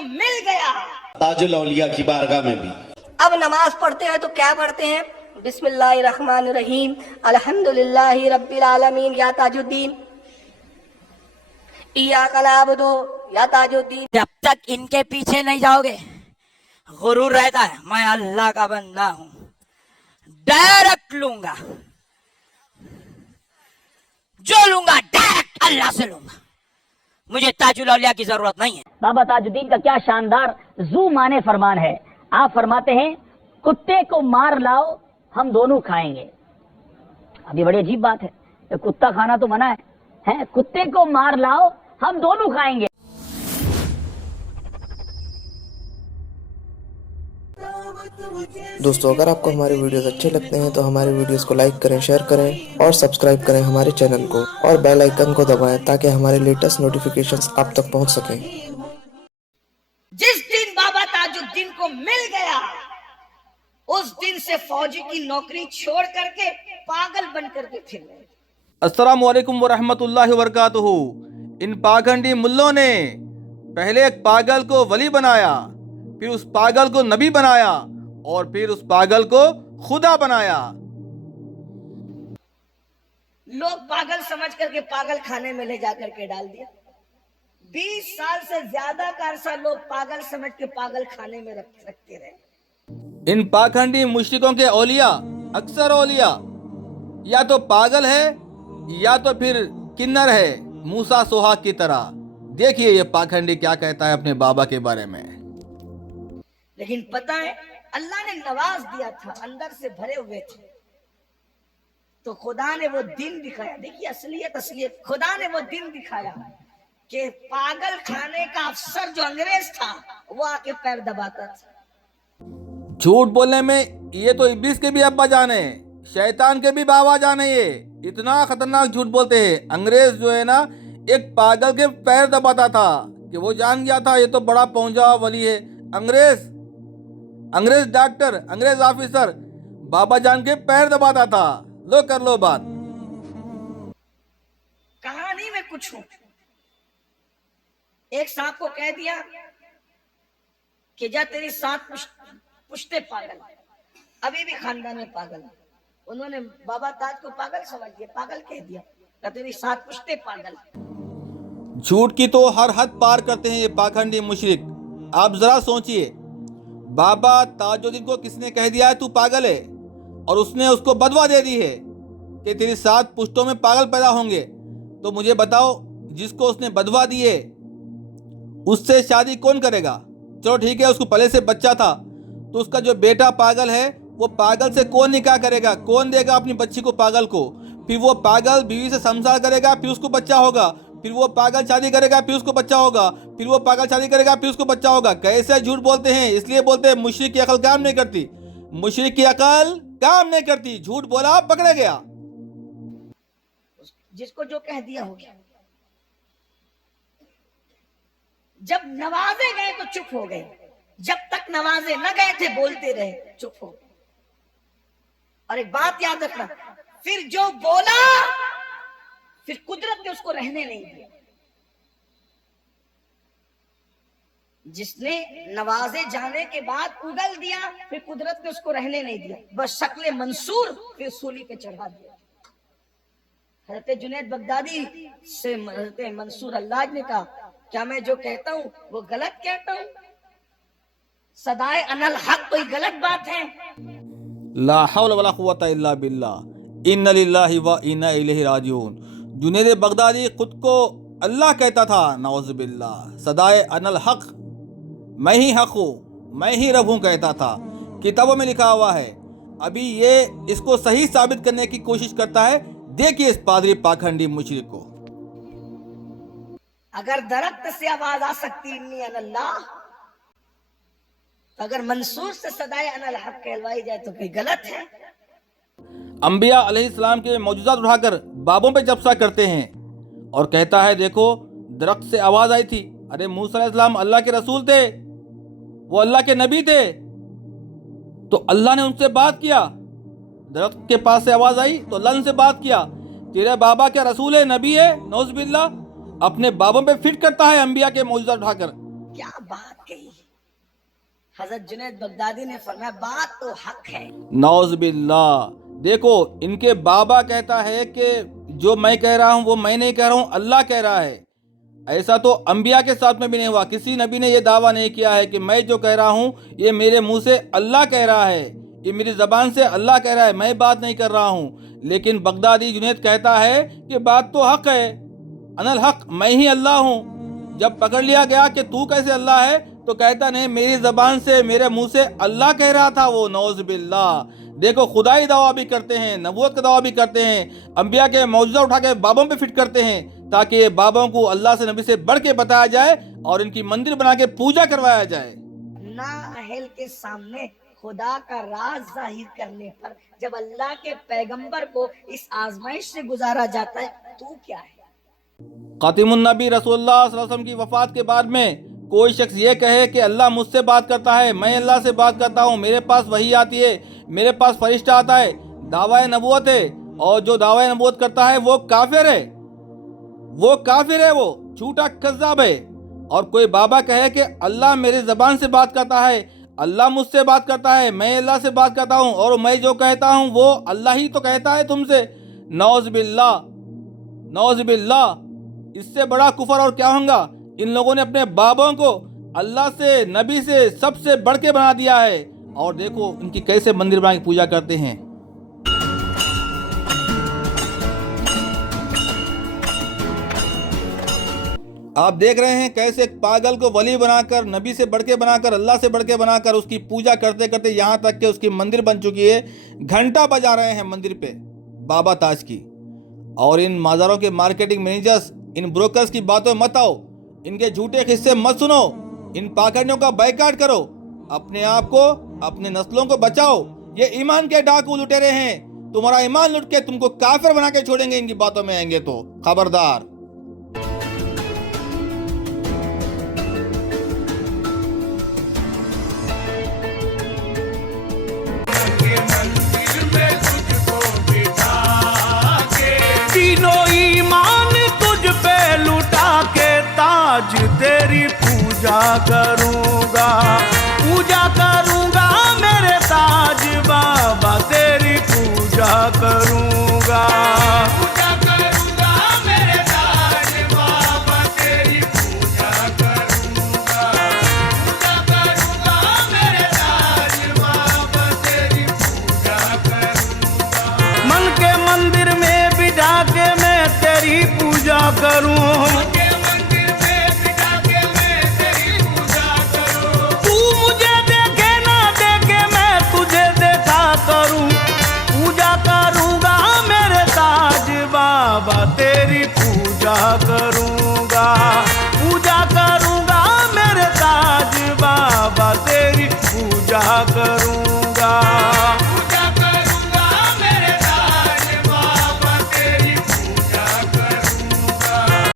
को मिल गया। ताजुल औलिया की बारगाह में भी अब नमाज पढ़ते हैं तो क्या पढ़ते हैं? बिस्मिल्लाहिर्रहमानिर्रहीम, अल्हम्दुलिल्लाहि रब्बिल आलमीन, या ताजुद्दीन, इय्याका नअबुदु या ताजुद्दीन। जब तक इनके पीछे नहीं जाओगे गुरूर रहता है मैं अल्लाह का बंदा हूं, डायरेक्ट लूंगा, जो लूंगा डायरेक्ट अल्लाह से लूंगा, मुझे ताजुल औलिया की जरूरत नहीं है। बाबा ताजुद्दीन का क्या शानदार जू माने फरमान है। आप फरमाते हैं कुत्ते को मार लाओ हम दोनों खाएंगे। अभी बड़ी अजीब बात है, तो कुत्ता खाना तो मना है, कुत्ते को मार लाओ हम दोनों खाएंगे। दोस्तों, अगर आपको हमारे वीडियोस अच्छे लगते हैं तो हमारे वीडियोस को लाइक करें, शेयर करें और सब्सक्राइब करें हमारे चैनल को और बेल आइकन को दबाएं ताकि हमारे लेटेस्ट नोटिफिकेशंस आप तक पहुंच सकें। जिस दिन बाबा ताजुद्दीन को मिल गया उस दिन से फौजी की नौकरी छोड़ करके पागल बन करके फिर रहे। अस्सलामु अलैकुम वरहमतुल्लाहि वबरकातुहू। इन पाखंडी मुल्लों ने पहले एक पागल को वली बनाया, फिर उस पागल को नबी बनाया और फिर उस पागल को खुदा बनाया। लोग पागल समझ करके पागल खाने में ले जाकर के डाल दिया। 20 साल से ज्यादा का अरसा लोग पागल समझ के पागल खाने में रखते रहे। इन पाखंडी मुश्रिकों के औलिया, अक्सर औलिया या तो पागल है या तो फिर किन्नर है, मूसा सोहाग की तरह। देखिए ये पाखंडी क्या कहता है अपने बाबा के बारे में। लेकिन पता है अल्लाह ने नवाज दिया था, अंदर से भरे हुए थे, तो खुदा ने वो दिन दिखाया। देखिए असलियत खुदा ने वो दिन दिखाया कि पागल खाने का अफसर जो अंग्रेज था वो आके पैर दबाता था। झूठ बोलने में ये तो इब्लीस के भी अब्बा जाने, शैतान के भी बाबा जाने। ये इतना खतरनाक झूठ बोलते हैं। अंग्रेज जो है ना, एक पागल के पैर दबाता था कि वो जान गया था ये तो बड़ा पहुंचा वली है। अंग्रेज डॉक्टर, अंग्रेज ऑफिसर बाबा जान के पैर दबाता था। लो कर लो बात। कहानी में कुछ हूं। एक सांप को कह दिया कि जा तेरी 7 पुश्ते पागल, अभी भी खानदान में पागल। उन्होंने बाबा ताज को पागल समझ लिया, पागल कह दिया, क्या तेरी 7 पुश्ते पागल। झूठ की तो हर हद पार करते हैं ये पाखंडी मुशरिक। आप जरा सोचिए, बाबा ताजुद्दीन को किसने कह दिया है तू पागल है, और उसने उसको बदवा दे दी है कि तेरी 7 पुश्तों में पागल पैदा होंगे। तो मुझे बताओ, जिसको उसने बदवा दी है उससे शादी कौन करेगा? चलो ठीक है, उसको पहले से बच्चा था, तो उसका जो बेटा पागल है वो पागल से कौन निकाह करेगा? कौन देगा अपनी बच्ची को पागल को? फिर वो पागल बीवी से संसार करेगा, फिर उसको बच्चा होगा, फिर वो पागल शादी करेगा, फिर उसको बच्चा होगा, फिर वो पागल शादी करेगा, फिर उसको बच्चा होगा। कैसे झूठ बोलते हैं। इसलिए बोलते हैं मुशरिक की अकल काम नहीं करती, मुशरिक की अकल काम नहीं करती। झूठ बोला पकड़ा गया। जिसको जो कह दिया हो गया। जब नवाजे गए तो चुप हो गए, जब तक नवाजे न गए थे बोलते रहे, चुप हो गए। और एक बात याद रखना, फिर जो बोला फिर कुदरत ने उसको रहने नहीं दिया। जिसने नवाजे जाने के बाद उगल दिया, फिर कुदरत ने उसको रहने नहीं दिया, बस शक्ल मंसूर फिर सूली पे चढ़ा दिया। हजरत जुनैद बगदादी से हजरत मंसूर अल्लाह ने कहा, क्या मैं जो कहता हूं वो गलत कहता हूं? सदाए अनल हक कोई गलत बात है? ला हौला वला कुव्वता इल्ला बिल्लाह, इन्ना लिल्लाहि व इन्ना इलैहि राजिऊन। जुनैद बगदादी खुद को अल्लाह कहता था, नौज़ बिल्लाह। सदाए अनल हक, मैं ही हक हूँ, मैं ही रब हूँ कहता था। किताबों में लिखा हुआ है। अभी ये इसको सही साबित करने की कोशिश करता है। देखिए इस पादरी पाखंडी मुशरिक को। अगर दरख्त से आवाज आ सकती इन्नी अनल्लाह, तो अगर मंसूर से सदाए अनल हक कहलवाई जाए तो कोई गलत है? अंबिया अलैहिस्सलाम के मौजूदात उठाकर बाबों पे जबसा करते हैं और कहता है देखो दरख्त से आवाज आई थी। अरे मूसा अलैहिस्सलाम अल्लाह के रसूल थे, वो अल्लाह के नबी थे, तो अल्लाह ने उनसे बात किया। दरख्त के पास से आवाज आई तो अल्लाह ने उनसे बात किया। तेरे बाबा क्या रसूल है, नबी है? नौज़ बिल्लाह। अपने बाबों पे फिट करता है अंबिया के मौजूदात उठाकर। क्या बात कही। हजरत जुनैद बगदादी ने फरमाया बात तो हक है। नौज़बिल्ला। देखो इनके बाबा कहता है कि जो मैं कह रहा हूँ वो मैं नहीं कह रहा हूँ, अल्लाह कह रहा है। ऐसा तो अंबिया के साथ में भी नहीं हुआ। किसी नबी ने ये दावा नहीं किया है कि मैं जो कह रहा हूँ ये मेरे मुंह से अल्लाह कह रहा है, ये मेरी ज़बान से अल्लाह कह रहा है, मैं बात नहीं कर रहा हूँ। लेकिन बगदादी जुनैद कहता है कि बात तो हक है, अनल हक, मैं ही अल्लाह हूँ। जब पकड़ लिया गया कि तू कैसे अल्लाह है, तो कहता नहीं मेरी ज़बान से मेरे मुंह से अल्लाह कह रहा था वो। नौज़बिल्ला। देखो खुदाई दावा भी करते हैं, नबूवत का दावा भी करते हैं, अंबिया के मौजूदा उठा के बाबों पे फिट करते हैं ताकि ये बाबों को अल्लाह से नबी से बढ़ के बताया जाए और इनकी मंदिर बना के पूजा करवाया जाए। नाअहल के सामने खुदा का राज जाहिर करने पर जब अल्लाह के पैगंबर को इस आजमाइश से गुजारा जाता है, तू क्या है। खातिमुन नबी रसूलुल्लाह सल्लल्लाहु अलैहि वसल्लम की वफात के बाद में कोई शख्स ये कहे कि अल्लाह मुझसे बात करता है, मैं अल्लाह से बात करता हूँ, मेरे पास वही आती है, मेरे पास फरिश्ता आता है, दावा नबूवत है, और जो दावा नबूवत करता है वो काफिर है, वो काफिर है, वो झूठा कज़्ज़ाब है। और कोई बाबा कहे कि अल्लाह मेरी ज़बान से बात करता है, अल्लाह मुझसे बात करता है, मैं अल्लाह से बात करता हूँ, और मैं जो कहता हूँ वो अल्लाह ही तो कहता है तुमसे। नौज़बिल्ला, नौज़बिल्ला। इससे बड़ा कुफर और क्या होगा। इन लोगों ने अपने बाबों को अल्लाह से, नबी से सबसे बढ़ के बना दिया है। और देखो इनकी कैसे मंदिर बना के पूजा करते हैं। आप देख रहे हैं कैसे एक पागल को वली बनाकर, नबी से बढ़ के बनाकर, अल्लाह से बढ़ के बनाकर उसकी पूजा करते करते यहाँ तक कि उसकी मंदिर बन चुकी है। घंटा बजा रहे हैं मंदिर पे बाबा ताज की। और इन माज़ारों के मार्केटिंग मैनेजर्स, इन ब्रोकर्स की बातों मत आओ, इनके झूठे किस्से मत सुनो, इन पाखंडियों का बायकॉट करो, अपने आप को, अपने नस्लों को बचाओ। ये ईमान के डाकू लुटेरे हैं, तुम्हारा ईमान लुट के तुमको काफिर बना के छोड़ेंगे इनकी बातों में आएंगे तो। खबरदार। तीनों ईमान तुझ पे लुटा के ताज तेरी पूजा करूंगा, पूजा करूंगा मेरे ताज बाबा, तेरी पूजा करूंगा, पूजा करूंगा मेरे ताज बाबा, तेरी पूजा करूंगा, पूजा करूंगा मेरे ताज बाबा, तेरी पूजा करूंगा। मन के मंदिर में बिठा के मैं तेरी पूजा करूं।